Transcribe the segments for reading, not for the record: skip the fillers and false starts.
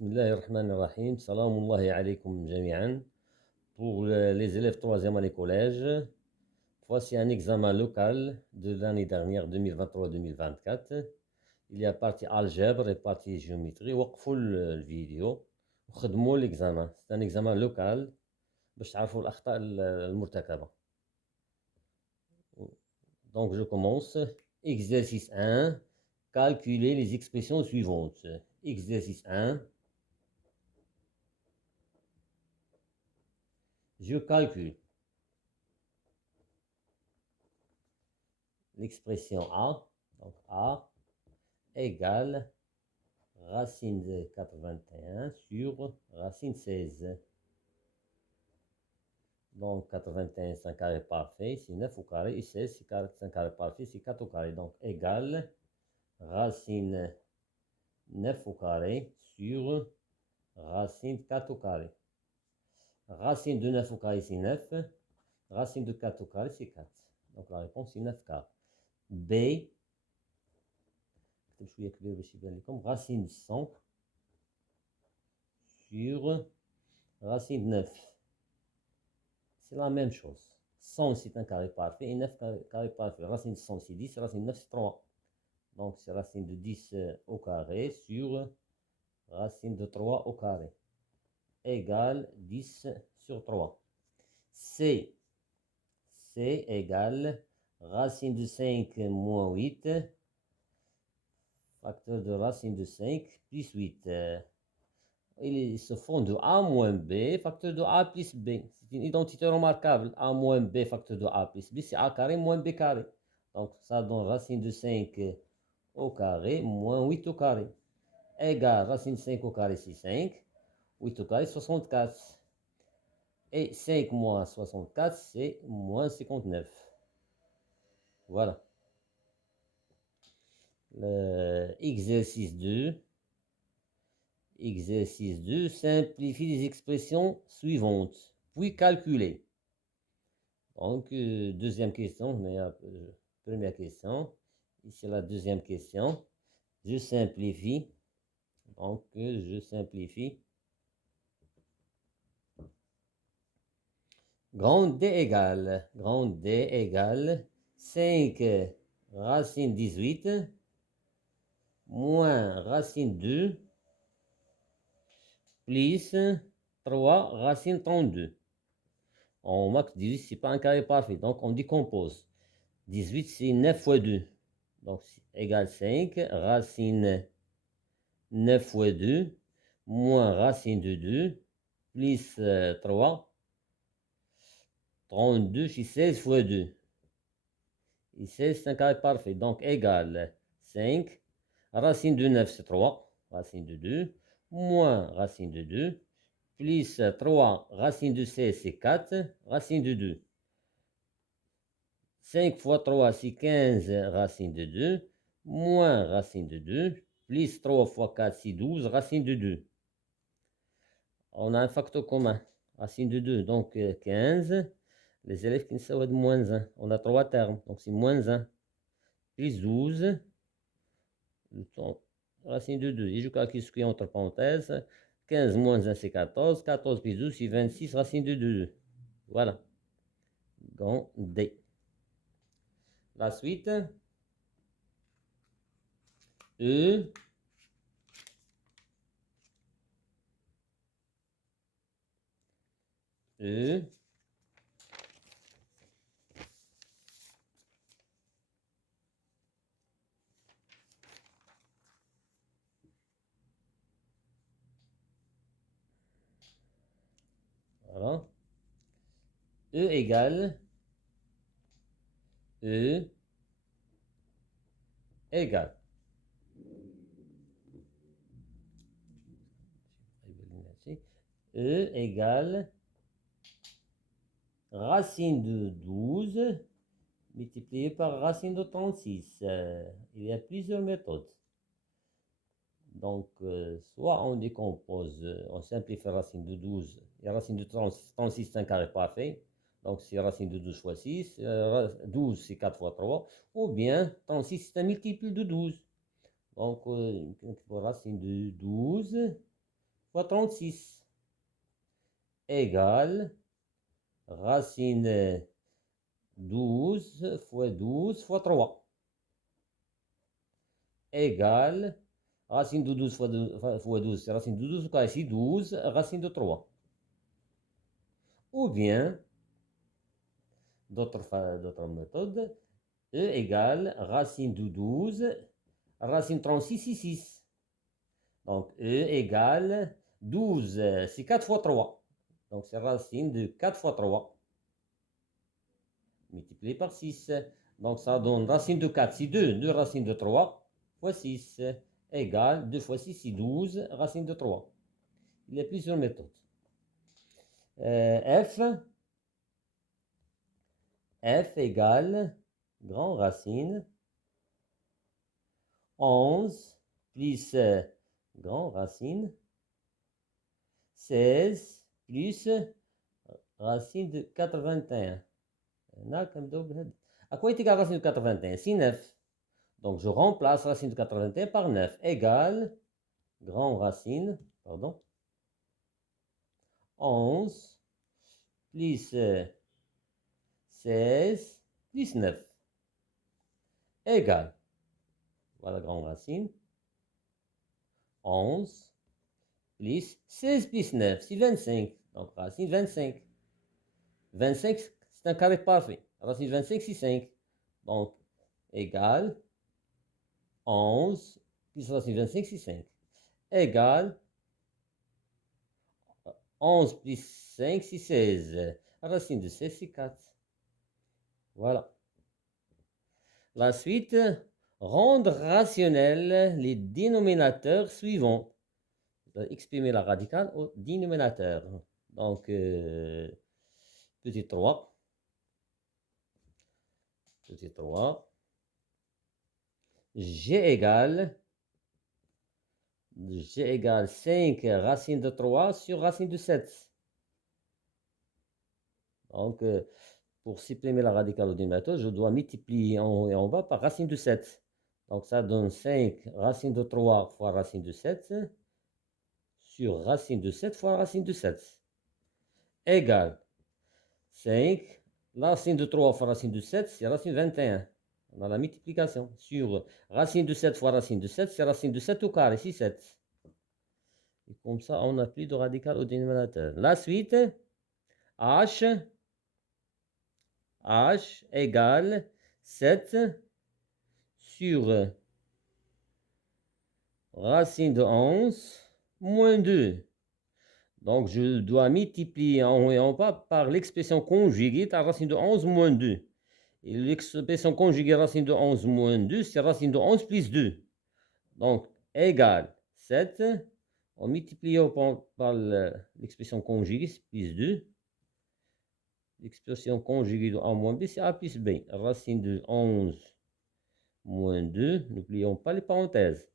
Bismillahirrahmanirrahim. Salamullahi alaykum jami'an. Pour les élèves troisième année collège, voici un examen local de l'année dernière 2023-2024. Il y a partie algèbre et partie géométrie. وقفوا الفيديو وخدموا l'examen. C'est un examen local باش تعرفوا الأخطاء المرتكبة. Donc je commence. Exercice 1. Calculer les expressions suivantes. Exercice 1. Je calcule l'expression A, donc A égale racine de 81 sur racine 16. Donc 81 c'est un carré parfait, c'est 9 au carré, et 16 c'est un carré parfait, c'est 4 au carré. Donc égale racine 9 au carré sur racine 4 au carré. Racine de 9 au carré c'est 9, racine de 4 au carré c'est 4. Donc la réponse c'est 9 carré. B, racine de 100 sur racine de 9. C'est la même chose. 100 c'est un carré parfait et 9 carré parfait. Racine de 100 c'est 10, racine de 9 c'est 3. Donc c'est racine de 10 au carré sur racine de 3 au carré. Égale 10 sur 3. C égale racine de 5 moins 8. Facteur de racine de 5 plus 8. Ils se font de A moins B, facteur de A plus B. C'est une identité remarquable. A moins B, facteur de A plus B, c'est A carré moins B carré. Donc ça donne racine de 5 au carré moins 8 au carré. Égale racine de 5 au carré, c'est 5. 8 au carré, 64. Et 5 moins 64, c'est moins 59. Voilà. Exercice 2. Exercice 2, simplifie les expressions suivantes, puis calculer. Donc, deuxième question, première question. Ici, la deuxième question. Je simplifie. Donc, je simplifie. Grande D égale 5 racine 18 moins racine 2 plus 3 racine 32. On remarque que 18, ce n'est pas un carré parfait, donc on décompose. 18, c'est 9 fois 2. Donc, égale 5, racine 9 fois 2, moins racine de 2, plus 3. 32, c'est 16 fois 2. Et 16, c'est un carré parfait, donc égale 5. Racine de 9, c'est 3, racine de 2, moins racine de 2, plus 3, racine de 16, c'est 4, racine de 2. 5 fois 3, c'est 15 racine de 2, moins racine de 2, plus 3 fois 4, c'est 12 racine de 2. On a un facteur commun, racine de 2, donc 15. Les élèves qui ne savent de moins 1, on a 3 termes, donc c'est moins 1, plus 12, racine de 2. Et je calcule ce qui est entre parenthèses. 15 moins 1, c'est 14. 14 plus 12, c'est 26, racine de 2. Voilà. Donc, D. La suite. E. E. Voilà. E égale. E égale. E égale racine de 12 multiplié par racine de 36. Il y a plusieurs méthodes. Donc, soit on décompose, on simplifie racine de 12, et racine de 36, c'est un carré parfait. Donc, c'est racine de 12 fois 6, 12 c'est 4 fois 3, ou bien 36 c'est un multiple de 12. Donc, racine de 12 fois 36 égale racine 12 fois 12 fois 3 égale racine de 12 fois 12, c'est racine de 12 au ici 12 racine de 3. Ou bien, d'autres méthodes, E égale racine de 12, racine 36 ici 6. Donc E égale 12, c'est 4 fois 3. Donc c'est racine de 4 fois 3 multiplié par 6. Donc ça donne racine de 4, c'est 2. 2 racines de 3 fois 6 égale 2 fois 6, c'est 12 racines de 3. Il y a plusieurs méthodes. F égale grand racine 11 plus grand racine 16 plus racine de 81. À quoi est égal racine de 81? C'est 9. Donc je remplace racine de 81 par 9 égale grand racine, pardon, 11 plus 16 plus 9 égale, voilà grand racine, 11 plus 16 plus 9, c'est 25. Donc racine 25. 25, c'est un carré parfait. Racine de 25, c'est 5. Donc, égale 11 plus racine de 25, c'est 5. Égale 11 plus 5, c'est 16. Racine de 16, c'est 4. Voilà. La suite, rendre rationnels les dénominateurs suivants. Exprimer la radicale au dénominateur. Donc, petit 3. Petit 3. G égale 5 racine de 3 sur racine de 7. Donc, pour supprimer la radicale au dénominateur, je dois multiplier en haut et en bas par racine de 7. Donc, ça donne 5 racine de 3 fois racine de 7 sur racine de 7 fois racine de 7 égale 5. Racine de 3 fois racine de 7, c'est racine de 21. On a la multiplication sur racine de 7 fois racine de 7, c'est racine de 7 au carré, c'est 7. Et comme ça, on n'a plus de radical au dénominateur. La suite, H égale 7 sur racine de 11 moins 2. Donc, je dois multiplier en haut et en bas par l'expression conjuguée à racine de 11 moins 2. Et l'expression conjuguée racine de 11 moins 2, c'est racine de 11 plus 2. Donc, égale 7. On multiplie par l'expression conjuguée, c'est plus 2. L'expression conjuguée de A moins B, c'est A plus B. Racine de 11 moins 2. N'oublions pas les parenthèses.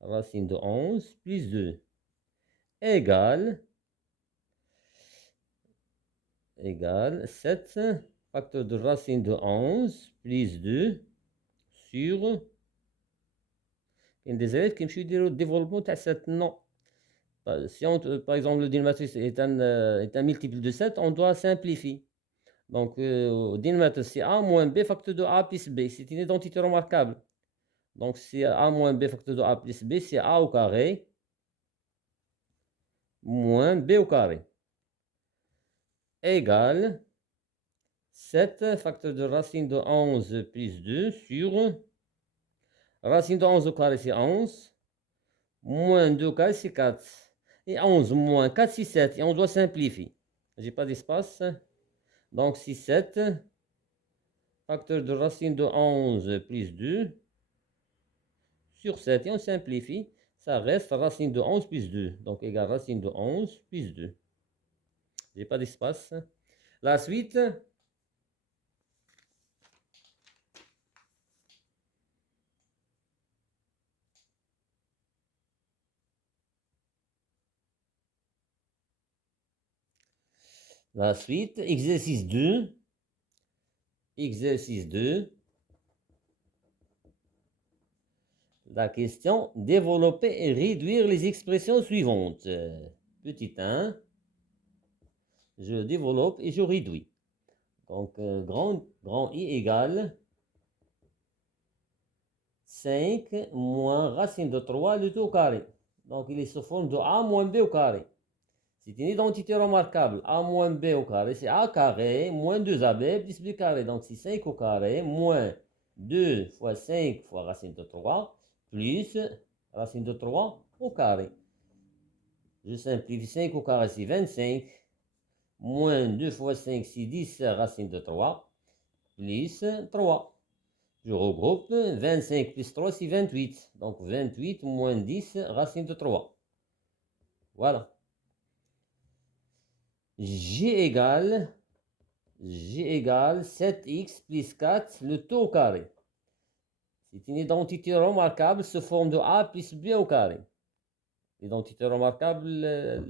Racine de 11 plus 2 égale 7 facteur de racine de 11 plus 2 sur. Il y a des élèves qui me disent le développement de 7. Non. Si par exemple le dénominateur est un multiple de 7, on doit simplifier. Donc, dénominateur, c'est A moins B facteur de A plus B. C'est une identité remarquable. Donc, c'est A moins B facteur de A plus B, c'est A au carré moins B au carré égale 7 facteur de racine de 11 plus 2 sur racine de 11 au carré, c'est 11, moins 2 au carré, c'est 4. Et 11 moins 4, c'est 7. Et on doit simplifier. J'ai pas d'espace. Donc, c'est 7 facteur de racine de 11 plus 2 sur 7. Et on simplifie. Ça reste racine de 11 plus 2. Donc, égale racine de 11 plus 2. J'ai pas d'espace. La suite. La suite. Exercice 2. Exercice 2. La question, développer et réduire les expressions suivantes. Petit 1, je développe et je réduis. Donc, grand I égale 5 moins racine de 3, le tout au carré. Donc, il est sous forme de A moins B au carré. C'est une identité remarquable. A moins B au carré, c'est A carré moins 2AB plus B carré. Donc, c'est 5 au carré moins 2 fois 5 fois racine de 3 plus racine de 3 au carré. Je simplifie 5 au carré, c'est 25. Moins 2 fois 5, c'est 10 racine de 3 plus 3. Je regroupe 25 plus 3, c'est 28. Donc 28 moins 10 racine de 3. Voilà. G égale 7x plus 4, le tout au carré. C'est une identité remarquable sous forme de A plus B au carré. Identité remarquable,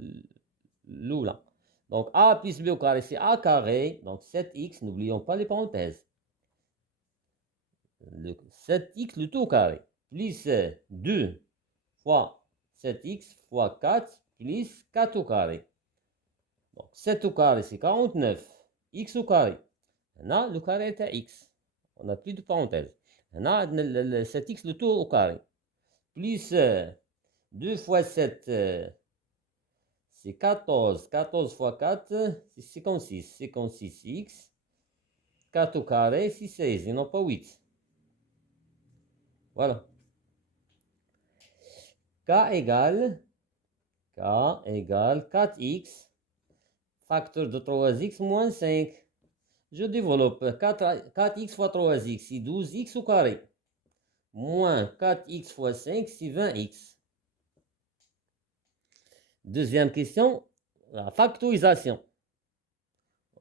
l'oula. Donc A plus B au carré, c'est A carré. Donc 7x, n'oublions pas les parenthèses. Le 7x, le tout au carré. Plus 2 fois 7x fois 4 plus 4 au carré. Donc 7 au carré, c'est 49. X au carré. Là, le carré est à x. On n'a plus de parenthèse. Là, 7x, le tout au carré. Plus 2 fois 7, c'est 14. 14 fois 4, c'est 56. 56x. 4 au carré, c'est 16 et non pas 8. Voilà. K égale 4x, facteur de 3x moins 5. Je développe 4x fois 3x, c'est 12x au carré. Moins 4x fois 5, c'est 20x. Deuxième question, la factorisation.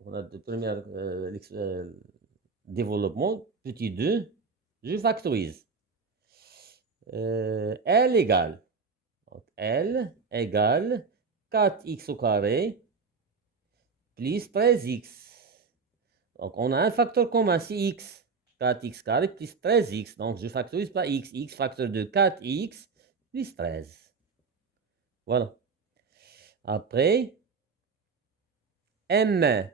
On a le premier développement, petit 2, je factorise. L égale, donc L égale 4x au carré plus 13x. Donc on a un facteur commun, c'est x. 4x carré plus 13x. Donc je factorise par x. X facteur de 4x plus 13. Voilà. Après, m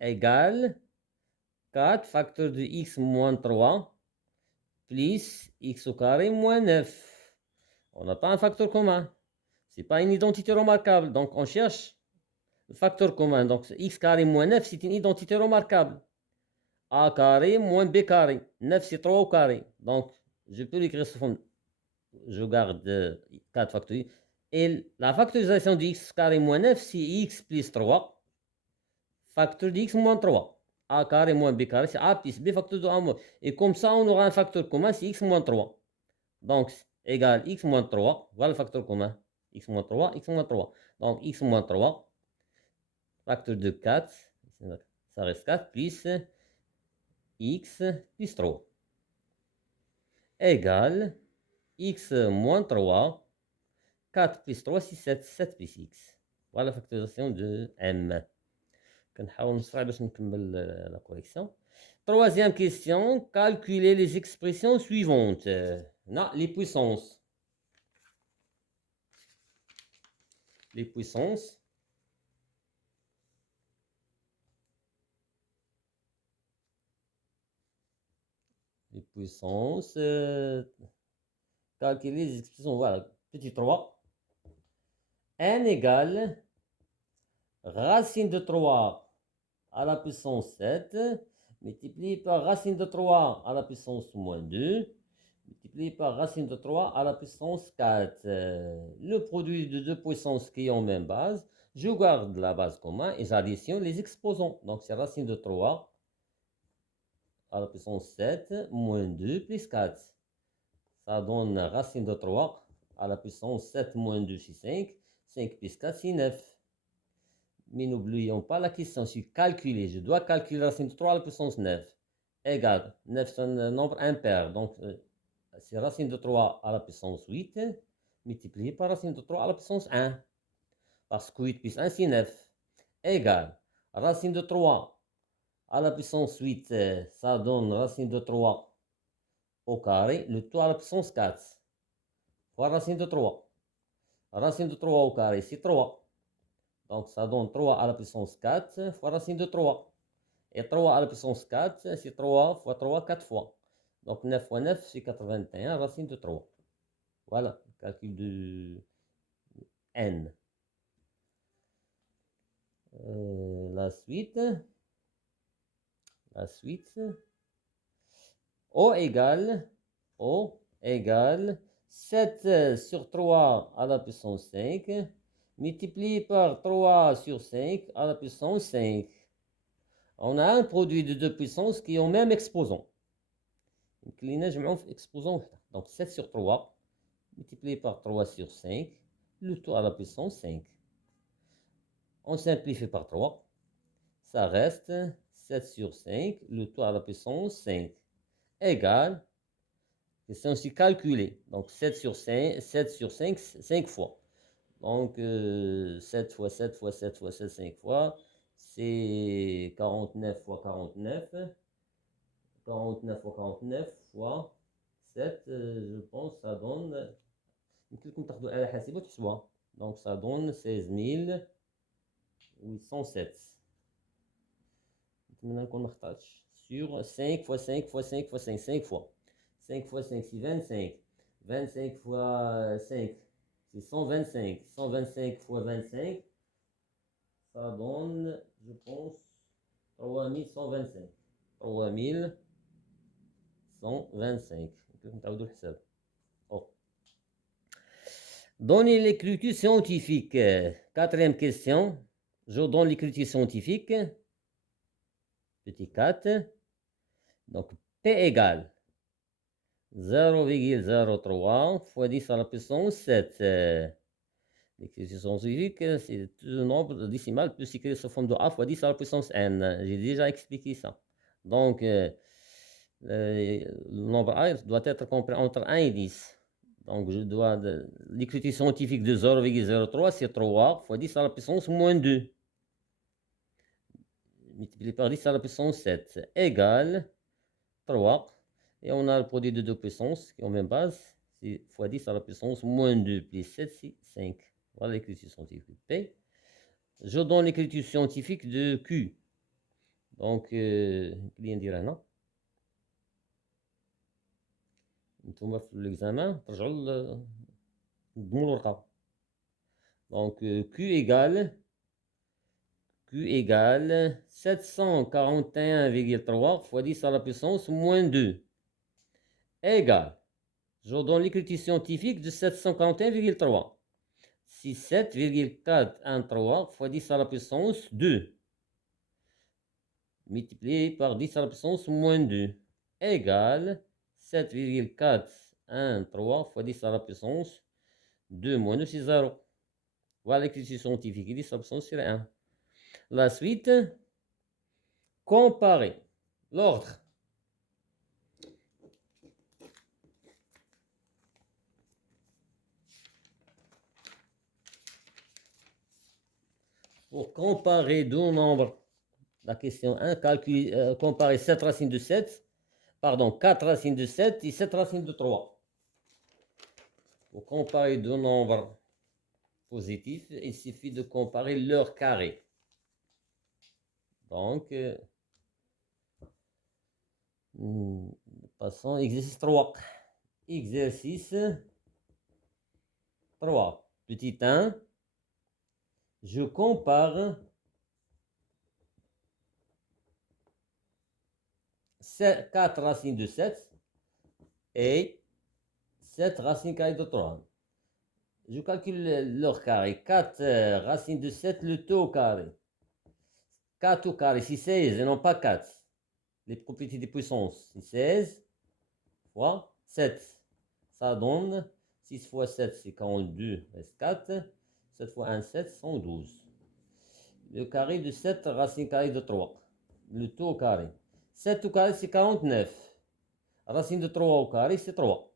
égale 4 facteur de x moins 3 plus x au carré moins 9. On n'a pas un facteur commun. Ce n'est pas une identité remarquable. Donc on cherche le facteur commun. Donc x carré moins 9, c'est une identité remarquable. A carré moins B carré. 9, c'est 3 au carré. Donc je peux l'écrire sous forme. Je garde 4 factorisés. Et la factorisation de x carré moins 9, c'est x plus 3. Facteur de x moins 3. A carré moins B carré, c'est A plus B facteur de A moins. Et comme ça, on aura un facteur commun, c'est x moins 3. Donc, égale x moins 3. Voilà le facteur commun. X moins 3, x moins 3. Donc, x moins 3, facteur de 4, ça reste 4, plus x plus 3. Égale x moins 3, 4 plus 3, c'est 7, 7 plus x. Voilà la factorisation de m. كنحاول نسرع باش نكمل la correction. Troisième question, calculer les expressions suivantes. Non, les puissances. Les puissances. Les puissances. Calculer les expressions. Voilà, petit 3. n égale racine de 3 à la puissance 7 multiplié par racine de 3 à la puissance moins 2 multiplié par racine de 3 à la puissance 4. Le produit de deux puissances qui ont même base, je garde la base commune et j'additionne les exposants. Donc c'est racine de 3 à la puissance 7 moins 2 plus 4. Ça donne racine de 3 à la puissance 7 moins 2, c'est 5. 5 plus 4, c'est 9. Mais n'oublions pas la question, je suis calculé. Je dois calculer racine de 3 à la puissance 9. Égale, 9 c'est un nombre impair. Donc, c'est racine de 3 à la puissance 8 multiplié par racine de 3 à la puissance 1. Parce que 8 plus 1, c'est 9. Égale, racine de 3 à la puissance 8, ça donne racine de 3 au carré, le tout à la puissance 4, fois racine de 3. Racine de 3 au carré, c'est 3. Donc, ça donne 3 à la puissance 4 fois racine de 3. Et 3 à la puissance 4, c'est 3 fois 3, 4 fois. Donc, 9 fois 9, c'est 81, racine de 3. Voilà, calcul de n. La suite. O égale 7 sur 3 à la puissance 5, multiplié par 3 sur 5 à la puissance 5. On a un produit de deux puissances qui ont même exposant. Donc 7 sur 3, multiplié par 3 sur 5, le tout à la puissance 5. On simplifie par 3, ça reste 7 sur 5, le tout à la puissance 5, égale, c'est aussi calculé, donc 7 sur 5, 5 fois. Donc 7 fois 7 fois 7 fois 7, 5 fois, c'est 49 fois 49. 49 fois 49 fois 7, je pense, ça donne. يمكنكم تاخذوا آلة حاسبة وتحسبوها. Donc ça donne 16 807. نتمنى نكون ما خطأتش. Sur 5 fois 5 fois 5 fois 5, 5 fois. 5 fois 5 c'est 25. 25 fois 5 c'est 125. 125 fois 25, ça donne, je pense, 3125. 3125. يمكنكم تعاودوا الحساب. Donnez l'écriture scientifique. Quatrième question. Je donne l'écriture scientifique. Petit 4. Donc, P égale 0,03 fois 10 à la puissance 7. L'écriture scientifique, c'est le nombre décimal plus écrit sous forme de A fois 10 à la puissance n. J'ai déjà expliqué ça. Donc, le nombre A doit être compris entre 1 et 10. Donc, je dois. L'écriture scientifique de 0,03, c'est 3 fois 10 à la puissance moins 2. Multiplié par 10 à la puissance 7 égale 3. Et on a le produit de deux puissances qui ont même base. C'est fois 10 à la puissance moins 2 plus 7, c'est 5. Voilà l'écriture scientifique de P. Je donne l'écriture scientifique de Q. Donc, bien dire non. نتوما في l'examen ترجعوا تضموا الورقة. Donc Q égale 741,3 fois 10 à la puissance moins 2 égale, je donne l'écriture scientifique de 741,3. C'est 7,413 fois 10 à la puissance 2 multiplié par 10 à la puissance moins 2 égale 7,413 fois 10 à la puissance 2 moins 2, c'est 0. Voilà l'écriture scientifique. 10 à la puissance sur 1. La suite, comparer l'ordre. Pour comparer deux nombres, la question 1, comparer 7 racines de 7, pardon, 4 racines de 7 et 7 racines de 3. Pour comparer deux nombres positifs, il suffit de comparer leur carré. Donc, passons, exercice 3. Exercice 3. Petit 1, je compare 4 racines de 7 et 7 racines carrées de 3. Je calcule leur carré. 4 racines de 7, le tout au carré. 4 au carré, c'est 16 et non pas 4. Les propriétés des puissances, c'est 16 fois 7. Ça donne 6 fois 7, c'est 42, reste 4. 7 fois 1, 7, 112. Le carré de 7 racines carrées de 3. Le tout au carré. 7 au carré, c'est 49. Racine de 3 au carré, c'est 3.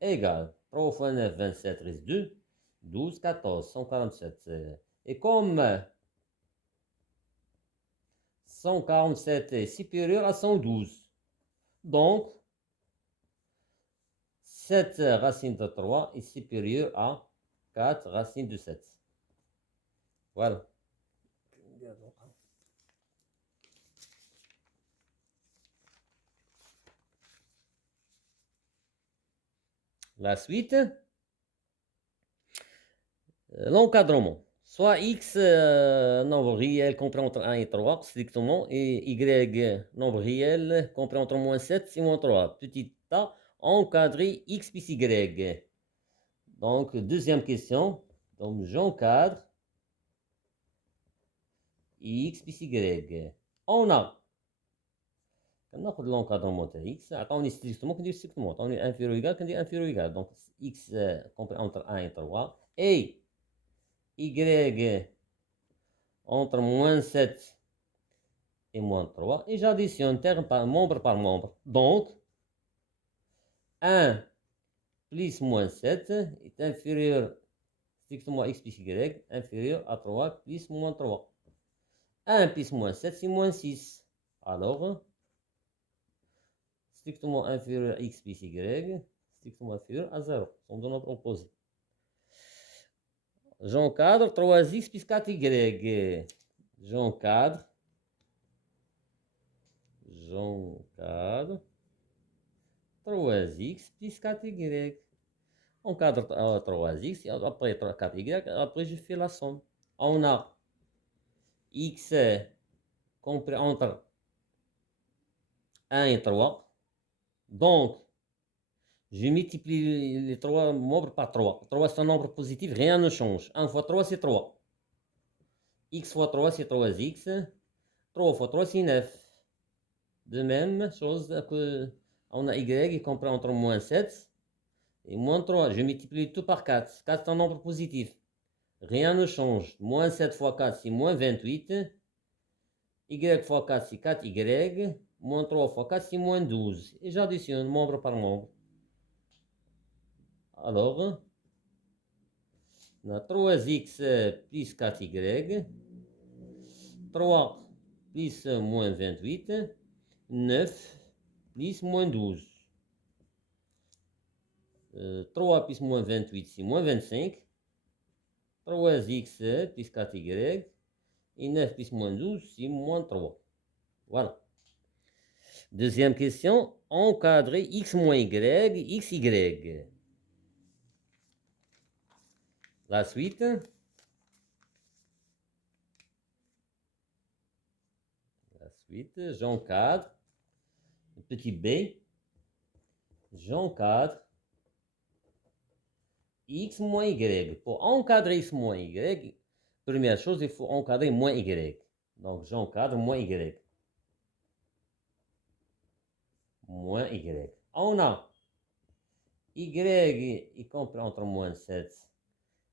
Égal. 3 fois 9, 27, reste 2. 12, 14, 147. Et comme 147 est supérieur à 112, donc 7 racine de 3 est supérieur à 4 racine de 7. Voilà. La suite, l'encadrement. Soit x nombre réel compris entre 1 et 3 strictement, et y nombre réel compris entre moins 7 et moins 3. Petit a, encadrer x plus y. Donc, deuxième question. Donc, j'encadre x plus y. On a ناخذ l'encadrement تاع x عطاوني strictement كندير strictement عطاوني inférieur égal كندير inférieur égal donc x compris entre 1 et 3 et y entre moins 7 et moins 3 et j'additionne terme par membre donc 1 plus moins 7 est inférieur strictement à x plus y inférieur à 3 plus moins 3. 1 plus moins 7 c'est moins 6 alors strictement inférieur à x plus y, strictement inférieur à 0. Sont deux nombres opposés. J'encadre 3x plus 4y. J'encadre 3x plus 4y. Encadre 3x, après 4y, après je fais la somme. On a x compris entre 1 et 3. Donc, je multiplie les trois nombres par 3. 3 c'est un nombre positif, rien ne change. 1 fois 3 c'est 3. X fois 3 c'est 3x. 3 fois 3 c'est 9. De même chose que on a y compris entre moins 7 et moins 3. Je multiplie tout par 4. 4 c'est un nombre positif. Rien ne change. Moins 7 fois 4 c'est moins 28. Y fois 4 c'est 4y. Moins 3 fois 4 c'est moins 12. Et j'additionne membre par membre. Alors, on a 3x plus 4y, 3 plus moins 28, 9 plus moins 12. 3 plus moins 28, c'est moins 25. 3x plus 4y, et 9 plus moins 12, c'est moins 3. Voilà. Deuxième question, encadrer x moins y, xy. La suite. J'encadre, petit b, j'encadre x moins y. Pour encadrer x moins y, première chose, il faut encadrer moins y. Donc, j'encadre moins y. Moins y. On a y, y compris entre moins 7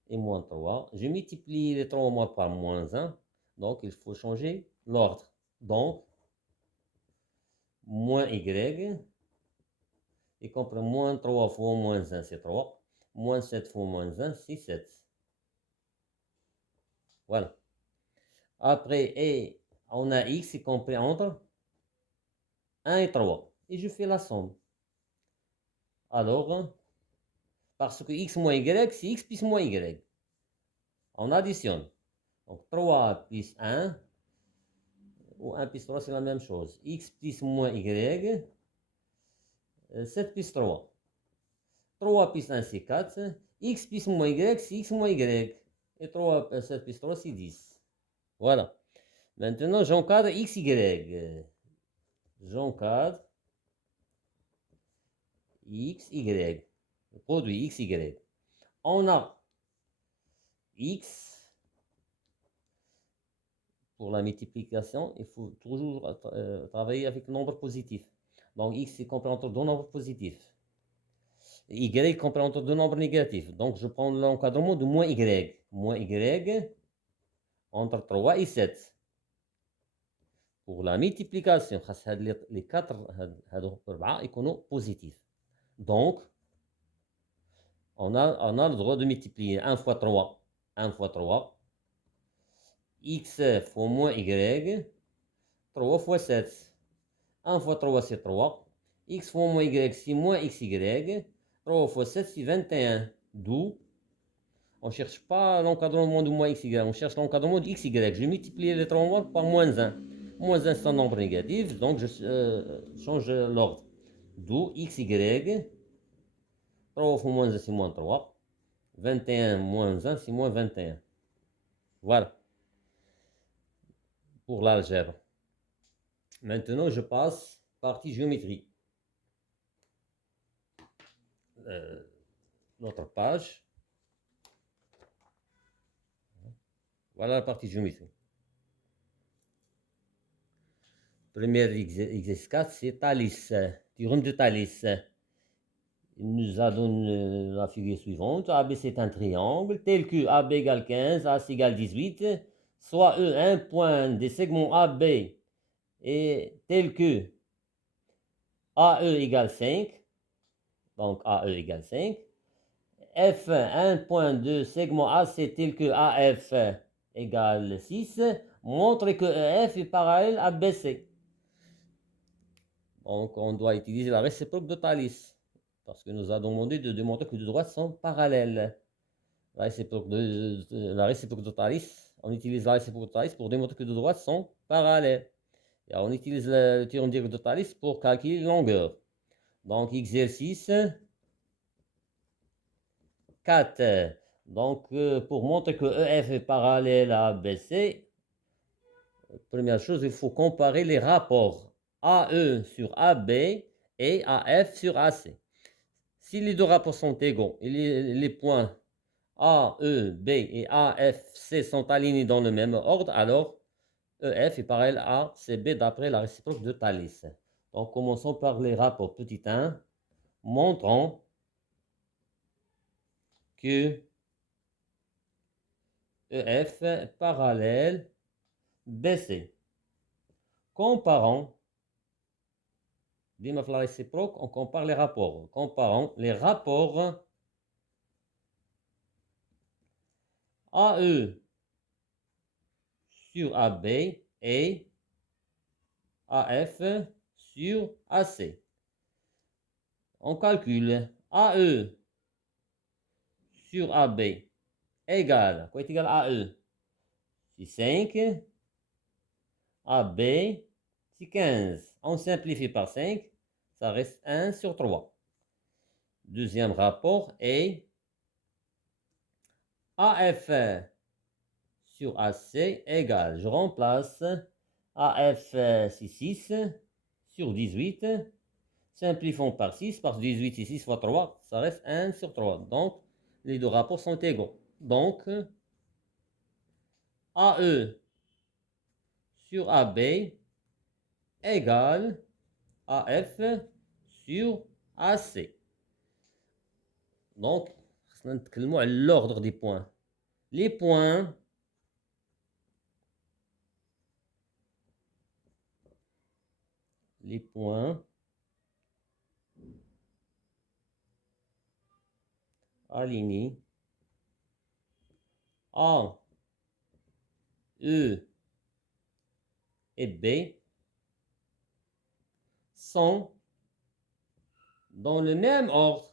et moins 3. Je multiplie les 3 mois par moins 1. Donc, il faut changer l'ordre. Donc, moins y, y compris moins 3 fois moins 1, c'est 3. Moins 7 fois moins 1, c'est 7. Voilà. Après, et on a x y compris entre 1 et 3. Et je fais la somme. Alors, parce que x moins y, c'est x plus moins y. On additionne. Donc, 3 plus 1, ou 1 plus 3, c'est la même chose. X plus moins y, 7 plus 3. 3 plus 1, c'est 4. X plus moins y, c'est x moins y. Et 3, 7 plus 3, c'est 10. Voilà. Maintenant, j'encadre x, y. J'encadre x, y. Produit x, y. On a x. Pour la multiplication, il faut toujours travailler avec le nombre positif. Donc, x est compris entre deux nombres positifs. Y est compris entre deux nombres négatifs. Donc, je prends l'encadrement de moins y. Moins y entre 3 et 7. Pour la multiplication, les 4 sont positifs. Donc, on a le droit de multiplier 1 fois 3. 1 fois 3. X fois moins y. 3 fois 7. 1 fois 3, c'est 3. X fois moins y, c'est moins xy. 3 fois 7, c'est 21. D'où on ne cherche pas l'encadrement de moins xy, on cherche l'encadrement de xy. Je multiplie les 3 par moins 1. Moins 1, c'est un nombre négatif, donc je change l'ordre. D'où xy, 3 fois moins 1, c'est moins 3. 21 moins 1, c'est moins 21. Voilà, pour l'algèbre. Maintenant, je passe partie géométrie. Notre page. Voilà la partie géométrie. Premier exercice 4, c'est Thalès, théorème de Thalès. Il nous a donné la figure suivante. AB, c'est un triangle tel que AB égale 15, AC égale 18, soit E, un point des segments AB est tel que AE égale 5, donc AE égale 5, F, un point de segment AC tel que AF égale 6, montre que EF est parallèle à BC. Donc, on doit utiliser la réciproque de Thalès, parce que nous a demandé de démontrer que deux droites sont parallèles. La réciproque de Thalès, on utilise la réciproque de Thalès pour démontrer que deux droites sont parallèles. Et on utilise le théorème direct de Thalès pour calculer la longueur. Donc, exercice 4. Donc, pour montrer que EF est parallèle à ABC, première chose, il faut comparer les rapports AE sur AB et AF sur AC. Si les deux rapports sont égaux et les points A, E, B et A, F, C sont alignés dans le même ordre, alors EF est parallèle à CB d'après la réciproque de Thalès. Donc, commençons par les rapports. Petit 1, montrant que EF est parallèle BC. Comparant, la réciproque, on compare les rapports. Comparons les rapports AE sur AB et AF sur AC. On calcule AE sur AB égale, quoi est égal à AE? C'est 5, AB, c'est 15. On simplifie par 5, ça reste 1 sur 3. Deuxième rapport est AF sur AC égale, je remplace AF, c'est 6 sur 18. Simplifions par 6, parce que 18 et 6 fois 3, ça reste 1 sur 3. Donc, les deux rapports sont égaux. Donc, AE sur AB égale AF sur AC. Donc, خصنا نتكلموا على l'ordre des points. Les points alignés A, E et B sont dans le même ordre.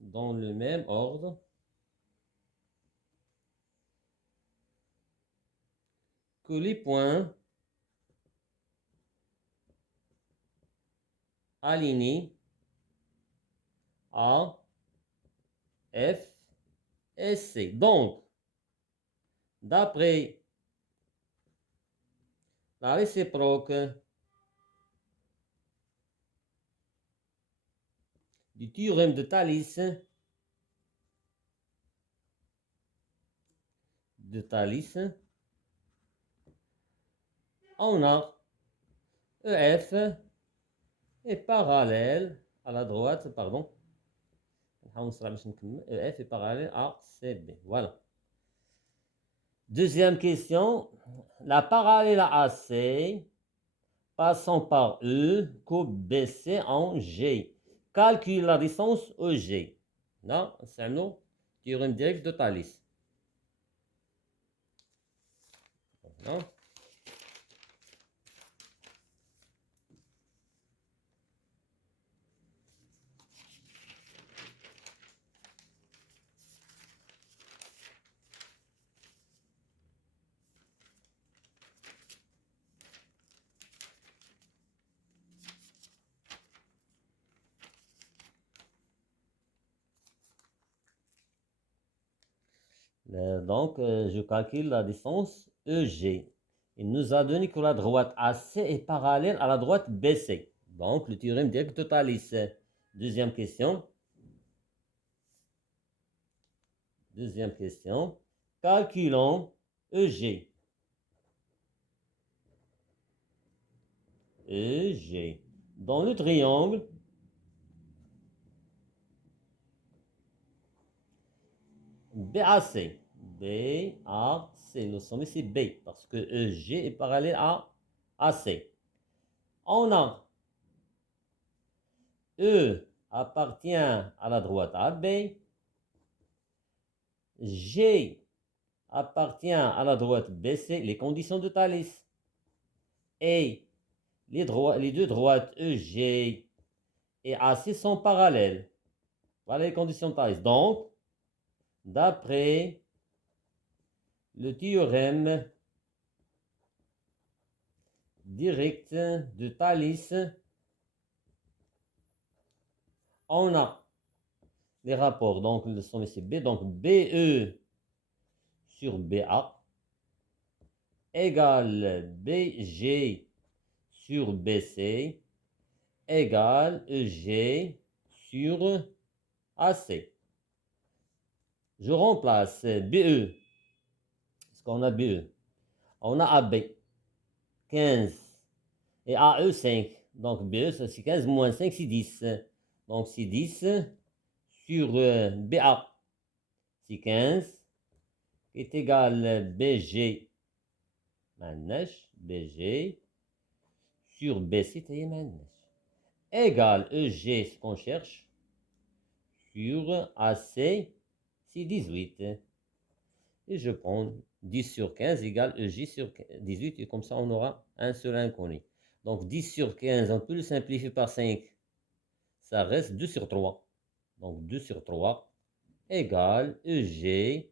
Dans le même ordre que les points alignés A, F et C. Donc, d'après la réciproque du théorème de Thalès, on a EF est parallèle à la droite, pardon. EF est parallèle à CB. Voilà. Deuxième question. La parallèle à AC passant par E coupe BC en G. Calcule la distance EG. Non, c'est un autre théorème direct de Thalès. Non? Donc, je calcule la distance EG. Il nous a donné que la droite AC est parallèle à la droite BC. Donc, le théorème direct de Thalès. Deuxième question. Deuxième question. Calculons EG. EG. Dans le triangle BAC. BAC. Nous sommes ici B parce que EG est parallèle à AC. On a E appartient à la droite AB. G appartient à la droite BC, les conditions de Thalès. Et les deux droites EG et AC sont parallèles. Voilà les conditions de Thalès. Donc, d'après le théorème direct de Thalès, on a les rapports. Donc, le somme c'est B. Donc, BE sur BA égale BG sur BC égale EG sur AC. Je remplace BE. Est-ce qu'on a BE? On a AB 15 et AE 5. Donc BE c'est 15 moins 5 c'est 10. Donc c'est 10 sur BA c'est 15 est égal BG BG sur BC égal EG ce qu'on cherche sur AC c'est 18. Et je prends 10 sur 15 égale EJ sur 18 et comme ça on aura un seul inconnu. Donc 10 sur 15 on peut le simplifier par 5. Ça reste 2 sur 3. Donc 2 sur 3 égale EG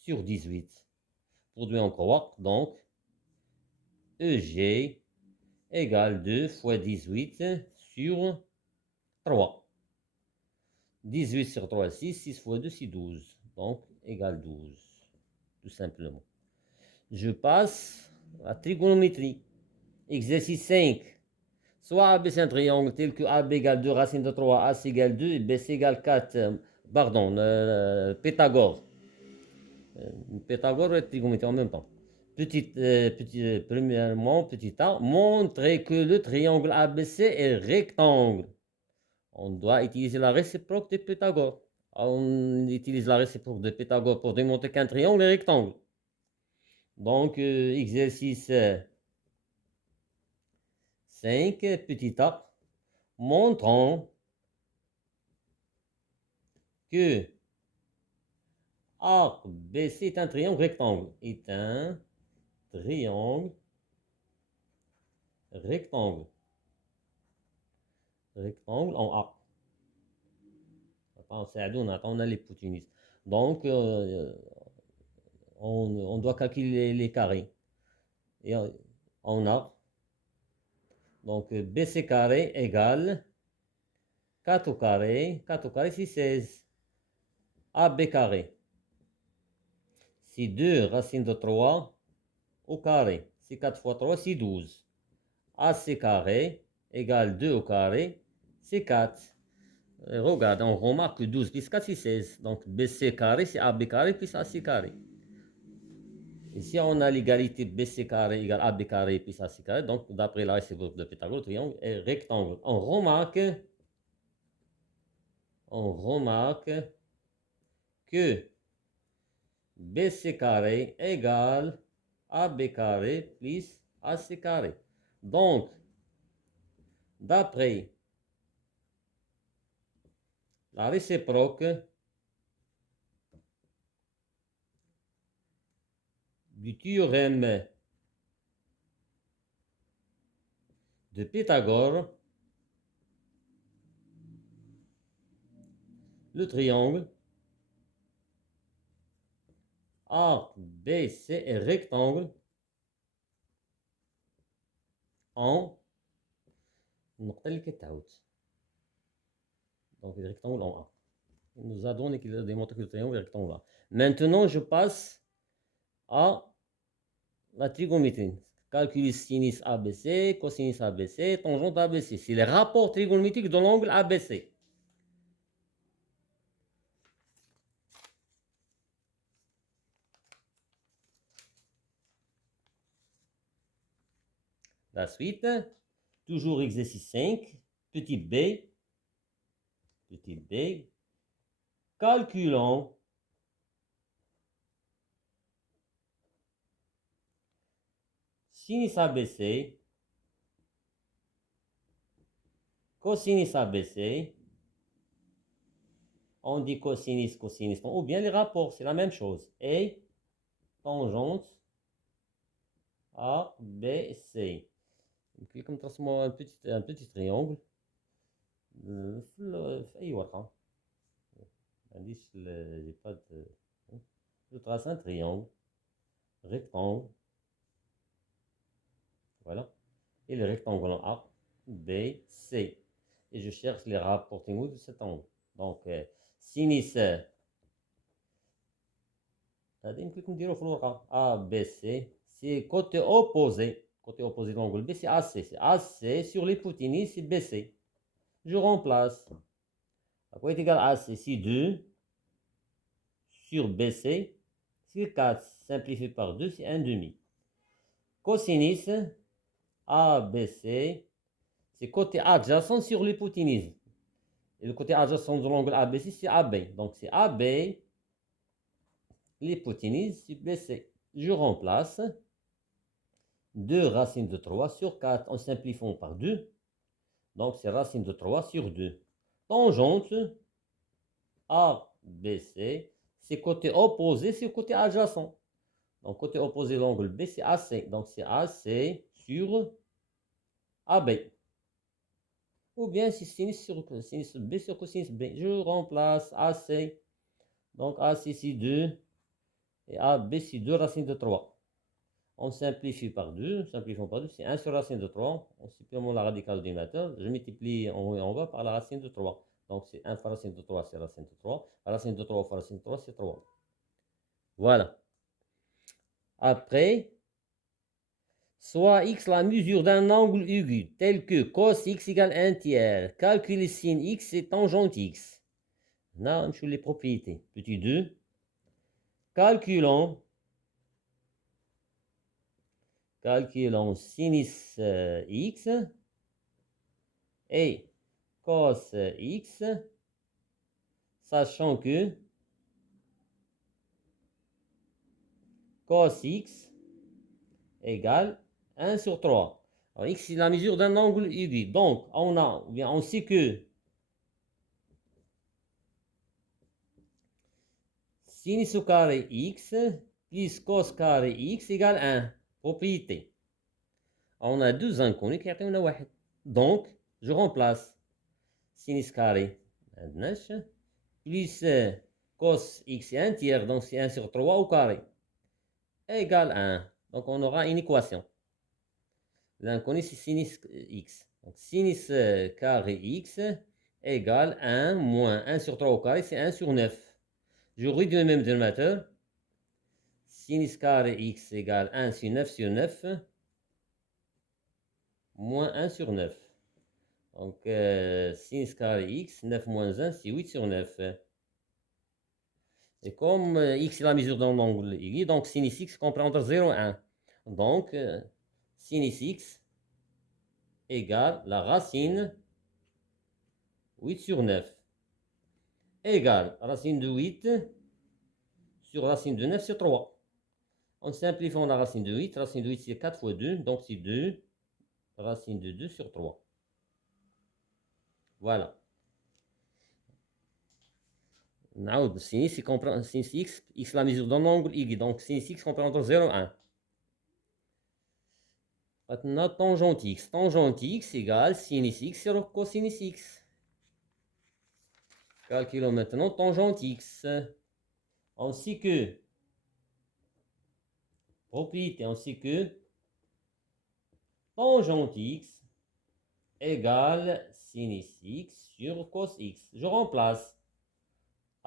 sur 18. Produit en croix, donc EG égale 2 fois 18 sur 3. 18 sur 3, 6. 6 fois 2, c'est 12. Donc égale 12. Tout simplement. Je passe à trigonométrie. Exercice 5. Soit AB c'est un triangle tel que AB égale 2 racine de 3, AC égale 2 et BC égale 4. Pardon, Pythagore. Pythagore et trigonométrie en même temps. Premièrement, petit A, montrer que le triangle ABC est rectangle. On doit utiliser la réciproque de Pythagore. On utilise la réciproque de Pythagore pour démontrer qu'un triangle est rectangle. Donc, exercice 5, petit a, montrant que ABC est un triangle rectangle. Est un triangle rectangle. Rectangle en A. On a les poutinistes. Donc, on doit calculer les carrés. Et on a donc BC carré égale 4 au carré. 4 au carré, c'est 16. AB carré, c'est 2 racine de 3 au carré. C'est 4 fois 3, c'est 12. AC carré égale 2 au carré, c'est 4. Regarde, on remarque que 12 plus 4, c'est 16. Donc BC carré, c'est AB carré plus AC carré. Ici, on a l'égalité BC carré égale AB carré plus AC carré. Donc, d'après la réciproque de Pythagore, le triangle est rectangle. On remarque que BC carré égale AB carré plus AC carré. Donc, d'après la réciproque du théorème de Pythagore, le triangle ABC est rectangle en donc rectangle en A. Il nous a donné qu'il a démontré que le triangle est rectangulaire. Maintenant, je passe à la trigonométrie. Calcul sinus ABC, cosinus ABC, tangente ABC. C'est les rapports trigonométriques de l'angle ABC. La suite, toujours exercice 5, petit b, calculons sinus ABC, cosinus ABC, on dit cosinus, cosinus, ou bien les rapports, c'est la même chose, et tangente ABC. كيف نرسموا un petit triangle في أي ورقة. j'ai pas de... Je trace un triangle rectangle. Voilà. Et le rectangle en A, B, C. Et je cherche les rapports de cet angle. Donc, sinus A, B, C, c'est côté opposé. Côté opposé de l'angle B, c'est AC. C'est AC sur l'hypoténuse, c'est BC. Je remplace. À quoi est égal à AC? C'est 2 sur BC, c'est 4. Simplifié par 2, c'est 1 demi. Cosinus ABC, c'est côté adjacent sur l'hypoténuse. Et le côté adjacent de l'angle ABC, c'est AB. Donc c'est AB, l'hypoténuse, c'est BC. Je remplace 2 racines de 3 sur 4 en simplifiant par 2. Donc c'est racine de 3 sur 2. Tangente ABC, c'est côté opposé, c'est côté adjacent. Donc côté opposé de l'angle B, c'est AC. Donc c'est AC sur AB. Ou bien c'est sinus sur sinus B sur cosinus B. Je remplace AC. Donc AC c'est 2 et AB c'est 2 racines de 3. On simplifie par 2, simplifions par 2, c'est 1 sur racine de 3. On supprime la radicale du numérateur. Je multiplie en haut et en bas par la racine de 3. Donc c'est 1 fois racine de 3, c'est racine de 3. Racine de 3 fois racine de 3, c'est 3. Voilà. Après, soit x la mesure d'un angle aigu, tel que cos x égale 1 tiers. Calculer sin x et tangente x. Là, je les propriétés. Petit 2. Calculons sinus x et cos x, sachant que cos x égale 1 sur 3. Alors, x c'est la mesure d'un angle aigu. Donc, on sait que sinus au carré x plus cos carré x égale 1. Propriété. On a deux inconnus qui ont 1. Donc, je remplace sinus carré plus cos x est 1 tiers, donc c'est 1 sur 3 au carré, égale 1. Donc on aura une équation. L'inconnu c'est sinus x. Donc sinus carré x égale 1 moins 1 sur 3 au carré, c'est 1 sur 9. Je réduis le même dénominateur. Sinus carré x égale 1 sur 9 moins 1 sur 9. Donc, sinus carré x, 9 moins 1, c'est 8 sur 9. Et comme x est la mesure d'un angle aigu, donc sinus x comprend entre 0 et 1. Donc, sinus x égale la racine 8 sur 9. Égale racine de 8 sur racine de 9 sur 3. En simplifiant la racine de 8 c'est 4 fois 2, donc c'est 2 racine de 2 sur 3. Voilà. نعود sinus comprend sinus x la mesure d'un angle aigu, donc sinus x comprend entre 0 et 1. Maintenant, tangente x. Tangente x égale sinus x sur cosinus x. Calculons maintenant tangente x. Ainsi que, propriété, ainsi que tangente x égale sinus x sur cos x. Je remplace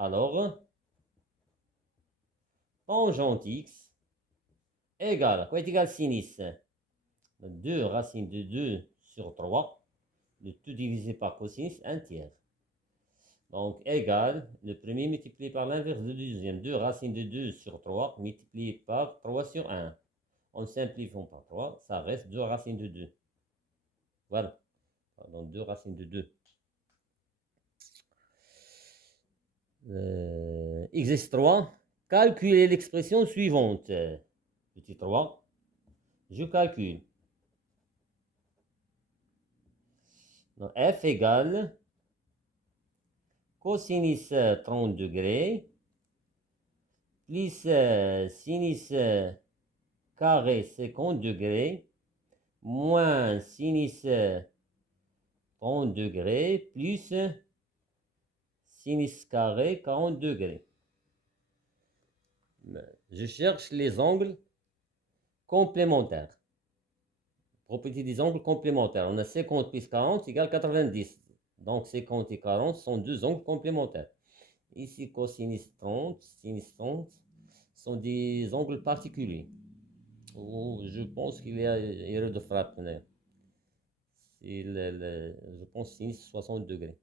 Alors, tangente x égale, quoi est égal sinus? 2 racine de 2 sur 3, le tout divisé par cosinus, 1 tiers. Donc, égal, le premier multiplié par l'inverse du deuxième, 2 racine de 2 sur 3, multiplié par 3 sur 1. En simplifiant par 3, ça reste 2 racines de 2. Voilà. Donc, 2 racines de 2. Exercice 3. Calculez l'expression suivante. Petit 3. Je calcule. Donc, f égale cosinus 30 degrés plus sinus carré 50 degrés moins sinus 30 degrés plus sinus carré 40 degrés. Je cherche les angles complémentaires. Propriété des angles complémentaires. On a 50 plus 40 égale 90. Donc 50 et 40 sont deux angles complémentaires. Ici, cosinus 30, sinus 30 sont des angles particuliers. Je pense qu'il y a erreur de frappe. Je pense sinus 60 degrés.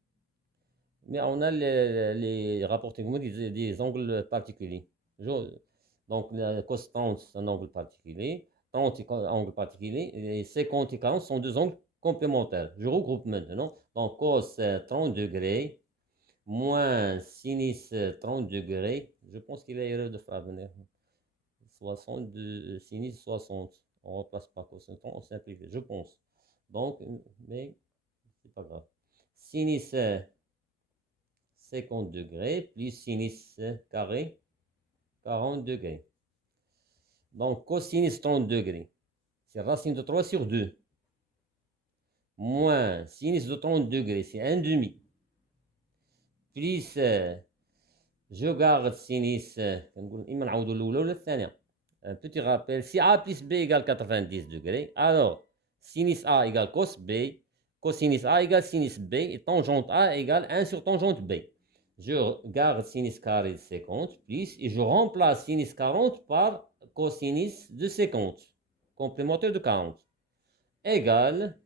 Mais on a les rapports des angles particuliers. Donc, la cos 30, c'est un angle particulier. 30 est un angle particulier. Et 50 et 40 sont deux angles complémentaires. Je regroupe maintenant. Donc, cos 30 degrés moins sinus 30 degrés. Je pense qu'il y a erreur de frappe. 60 de sinus 60. On remplace par cos 30, on simplifie. Je pense. Donc, mais c'est pas grave. Sinus 50 degrés plus sinus carré 40 degrés. Donc, cosinus 30 degrés, c'est racine de 3 sur 2. Moins sinus de 30 degrés, c'est 1 demi. Plus, je garde sinus, un petit rappel, si A plus B égale 90 degrés, alors sinus A égale cos B, cosinus A égale sinus B, et tangente A égale 1 sur tangente B. Je garde sinus carré de 50, plus, et je remplace sinus 40 par cosinus de 50, complémentaire de 40, égale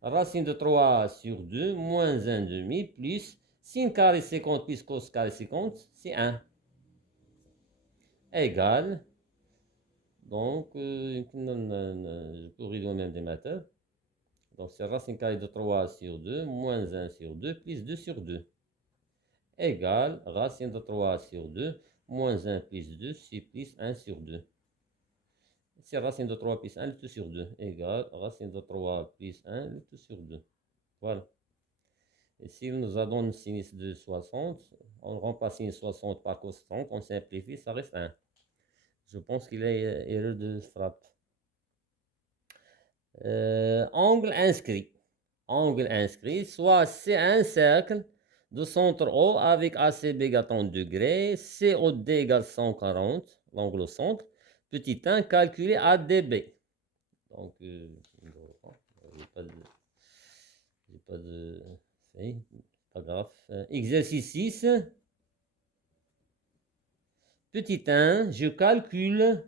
racine de 3 sur 2, moins 1 demi, plus sin carré 50 plus cos carré 50, c'est 1, égale, donc, je peux réduire même des maths. Donc, c'est racine carrée de 3 sur 2, moins 1 sur 2, plus 2 sur 2. Égale racine de 3 sur 2, moins 1 plus 2, c'est plus 1 sur 2. C'est racine de 3 plus 1, le tout sur 2. Égale racine de 3 plus 1, le tout sur 2. Voilà. Et s'il nous a donné sinus de 60, on remplace sinus 60 par cos 30, on simplifie, ça reste 1. Je pense qu'il y a erreur de frappe. Angle inscrit. Angle inscrit, soit c'est un cercle de centre O avec ACB égale 30 degrés, COD égale 140, l'angle au centre, petit 1 calculé ADB. Donc, j'ai pas de fait, pas grave. Exercice 6. Petit 1, je calcule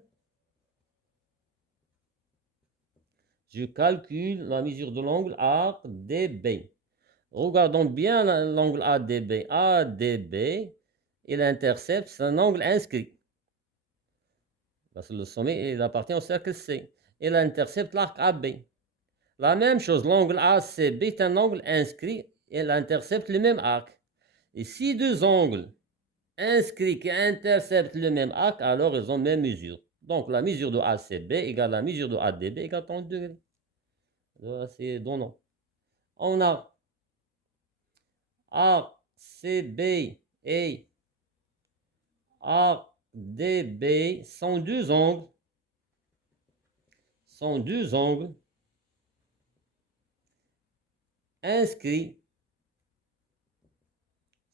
la mesure de l'angle ADB. Regardons bien l'angle ADB. ADB, il intercepte, c'est un angle inscrit. Parce que le sommet, il appartient au cercle C. Il intercepte l'arc AB. La même chose, l'angle ACB est un angle inscrit. Il intercepte le même arc. Et si deux angles inscrits qui interceptent le même arc, alors ils ont même mesure. Donc la mesure de ACB égale la mesure de ADB égale 30 degrés. C'est donnant. On a ACB et ADB sont deux angles. Inscrits.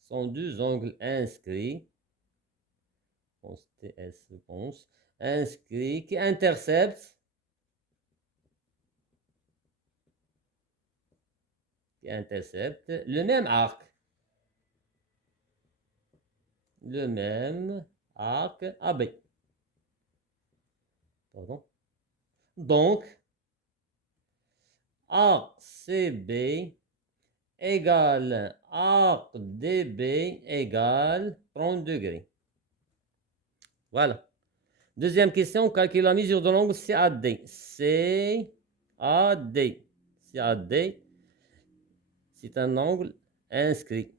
Sont deux angles inscrits. TS, je pense. Inscrits qui interceptent. Le même arc. le même arc AB. Pardon. Donc, ACB égale arc DB égale 30 degrés. Voilà. Deuxième question, calcule la mesure de l'angle CAD. CAD. CAD, c'est un angle inscrit.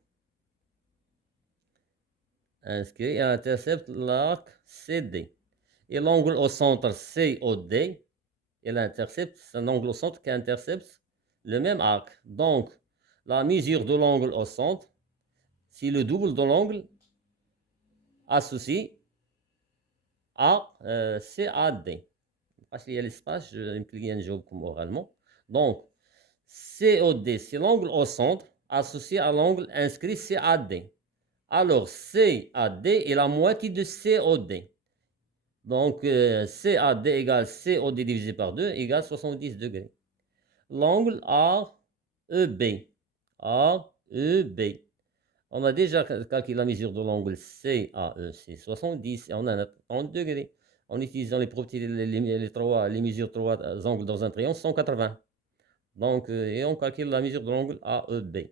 Inscrit et intercepte l'arc CD. Et l'angle au centre COD, il intercepte, c'est un angle au centre qui intercepte le même arc. Donc, la mesure de l'angle au centre, c'est le double de l'angle associé à CAD. Parce qu'il y a l'espace, je vais impliquer un job comme oralement. Donc, COD, c'est l'angle au centre associé à l'angle inscrit CAD. Alors, CAD est la moitié de COD. Donc, CAD égale COD divisé par 2 égale 70 degrés. L'angle AEB. AEB. On a déjà calculé la mesure de l'angle CAE, c'est 70, et on a 30 degrés. En utilisant les propriétés, les mesures de trois angles dans un triangle, 180. Donc, et on calcule la mesure de l'angle AEB.